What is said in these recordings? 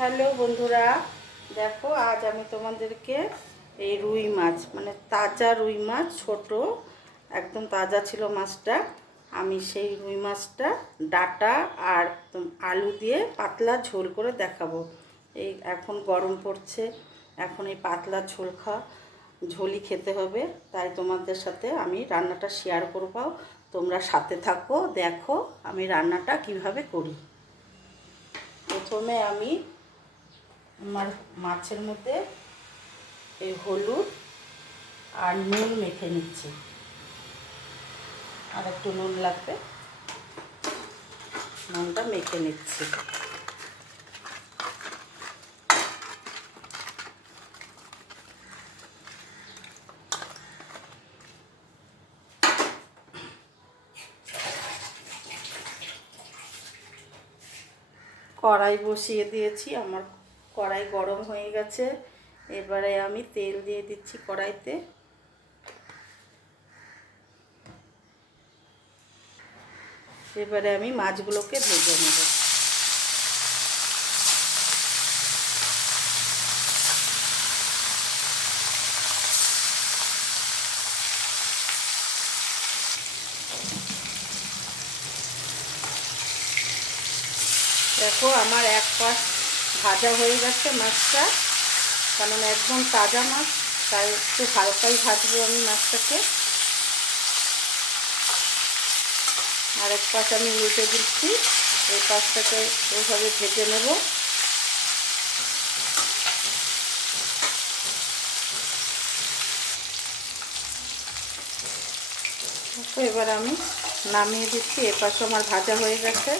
Hello বন্ধুরা, দেখো আজ আমি তোমাদেরকে এই রুই মাছ মানে তাজা রুই মাছ, ছোট একদম তাজা ছিল মাছটা। আমি সেই রুই মাছটা ডাঁটা আর আলু দিয়ে পাতলা ঝোল করে দেখাবো। এই এখন গরম পড়ছে, এখন এই পাতলা ঝোলই খেতে হবে, তাই তোমাদের সাথে আমি রান্নাটা শেয়ার করবো। তোমরা সাথে থাকো, দেখো আমি রান্নাটা কিভাবে করি। প্রথমে আমি আমার মাছের মধ্যে এই হলুদ আর নুন মেখে নিচ্ছি, আর একটু নুন লাগবে, নুনটা মেখে নিচ্ছি। কড়াই বসিয়ে দিয়েছি, আমার কড়াই গরম হয়ে গেছে। এবারে আমি তেল দিয়ে দিচ্ছি কড়াইতে। এবারে আমি মাছগুলোকে ভেজে নেব। দেখো আমার এক পাশ ভাজা হয়ে গেছে মাছটা, কারণ একদম তাজা মাছ, তাই একটু হালকাই ভাজবো আমি মাছটাকে। আর এক পাশ আমি উল্টে দিচ্ছি, এই পাশটাকে ওইভাবে ভেজে নেব। এবার আমি নামিয়ে দিচ্ছি, এ পাশে আমার ভাজা হয়ে গেছে।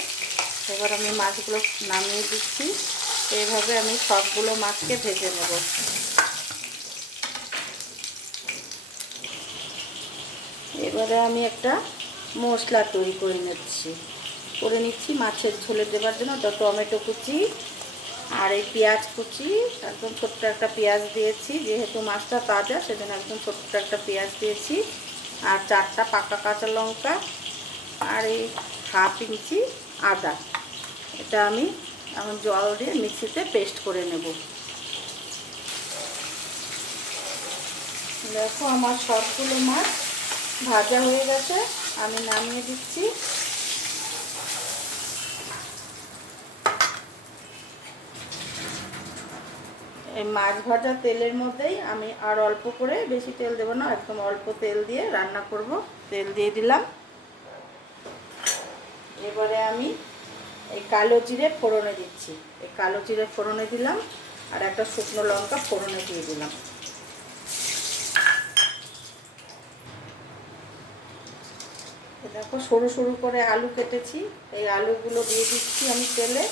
এবার আমি মাছগুলো নামিয়ে দিচ্ছি। এইভাবে আমি সবগুলো মাছকে ভেজে নেব। এবারে আমি একটা মশলা তৈরি করে নিচ্ছি মাছের ঝোলে দেওয়ার জন্য। টমেটো কুচি আর এই পেঁয়াজ কুচি, একদম ছোট্ট একটা পেঁয়াজ দিয়েছি, যেহেতু মাছটা তাজা সেজন্য একদম ছোট্ট একটা পেঁয়াজ দিয়েছি। আর 4টা পাকা কাঁচা লঙ্কা, আর এই হাফ ইঞ্চি আদা। এটা আমি এখন জল দিয়ে মিক্সিতে পেস্ট করে নেব। দেখো আমার সবগুলো মাছ ভাজা হয়ে গেছে, আমি নামিয়ে দিচ্ছি। এই মাছ ভাজা তেলের মধ্যেই আমি আর অল্প করে, বেশি তেল দেবো না, একদম অল্প তেল দিয়ে রান্না করব। তেল দিয়ে দিলাম। এবারে আমি এই কালো জিরে ফোড়নে দিচ্ছি, এই কালো জিরে ফোড়নে দিলাম, আর একটা শুকনো লঙ্কা ফোড়নে দিয়ে দিলাম। দেখো সরু সরু করে আলু কেটেছি, এই আলুগুলো দিয়ে দিচ্ছি আমি তেলে।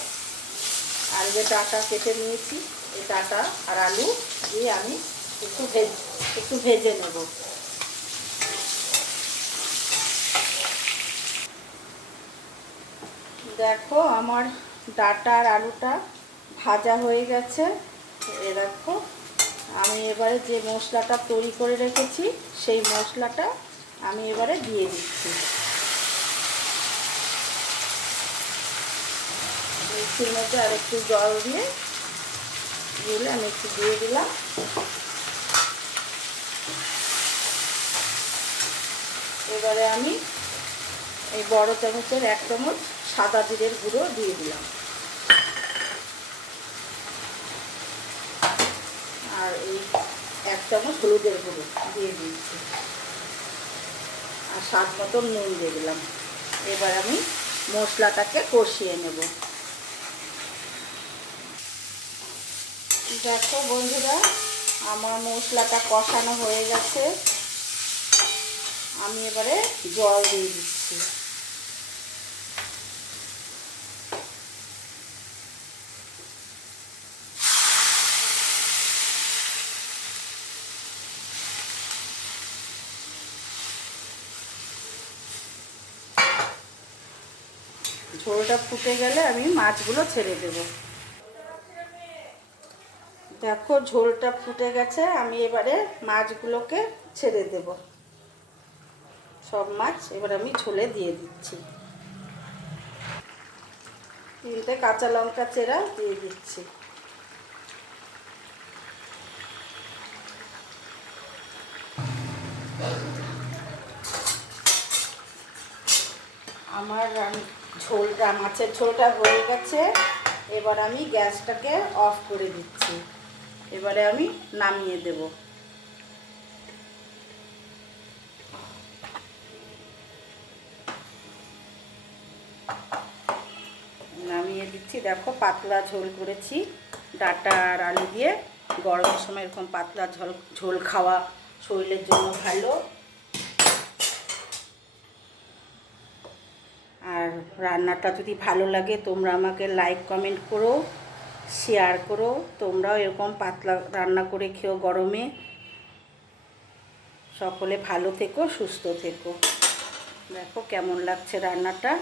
আর যে ডাঁটা কেটে নিয়েছি, এই ডাঁটা আর আলু দিয়ে আমি একটু ভেজে নেব। দেখো আমার ডাঁটা আর আলুটা ভাজা হয়ে গেছে। এ দেখো আমি এবারে যে মশলাটা তৈরি করে রেখেছি, সেই মশলাটা আমি এবারে দিয়ে দিচ্ছি। মিক্সির মধ্যে আর একটু জল দিয়ে আমি একটু দিয়ে দিলাম। এবারে আমি এই বড় চামচের 1 চামচ সাদা জিরের গুঁড়ো দিয়ে দিলাম, আর এই 1 চামচ হলুদের গুঁড়ো দিয়ে দিচ্ছি, আর স্বাদ মতো নুন দিয়ে দিলাম। এবার আমি মশলাটাকে কষিয়ে নেব। দেখো বন্ধুরা, আমার মশলাটা কষানো হয়ে গেছে, আমি এবারে জল দিয়ে দিচ্ছি। ঝোলটা ফুটে গেলে আমি মাছগুলো ছেড়ে দেব। দেখো ঝোলটা ফুটে গেছে, আমি এবারে মাছগুলোকে ছেড়ে দেব। সব মাছ এবার আমি ঝোলে দিয়ে দিচ্ছি। 3টে কাঁচা লঙ্কা চেরা দিয়ে দিচ্ছি। আমার ঝোলটা, মাছের ঝোলটা হয়ে গেছে। এবার আমি গ্যাসটাকে অফ করে দিচ্ছি। এবারে আমি নামিয়ে দেব। নামিয়ে দিচ্ছি। দেখো পাতলা ঝোল করেছি ডাঁটা আর আলু দিয়ে। গরমের সময় এরকম পাতলা ঝোল খাওয়া শরীরের জন্য ভালো। আর রান্নাটা যদি ভালো লাগে তোমরা আমাকে লাইক কমেন্ট করো, শেয়ার করো। তোমরাও এরকম পাতলা রান্না করে খেও গরমে। সকলে ভালো থেকো, সুস্থ থেকো। দেখো কেমন লাগছে রান্নাটা।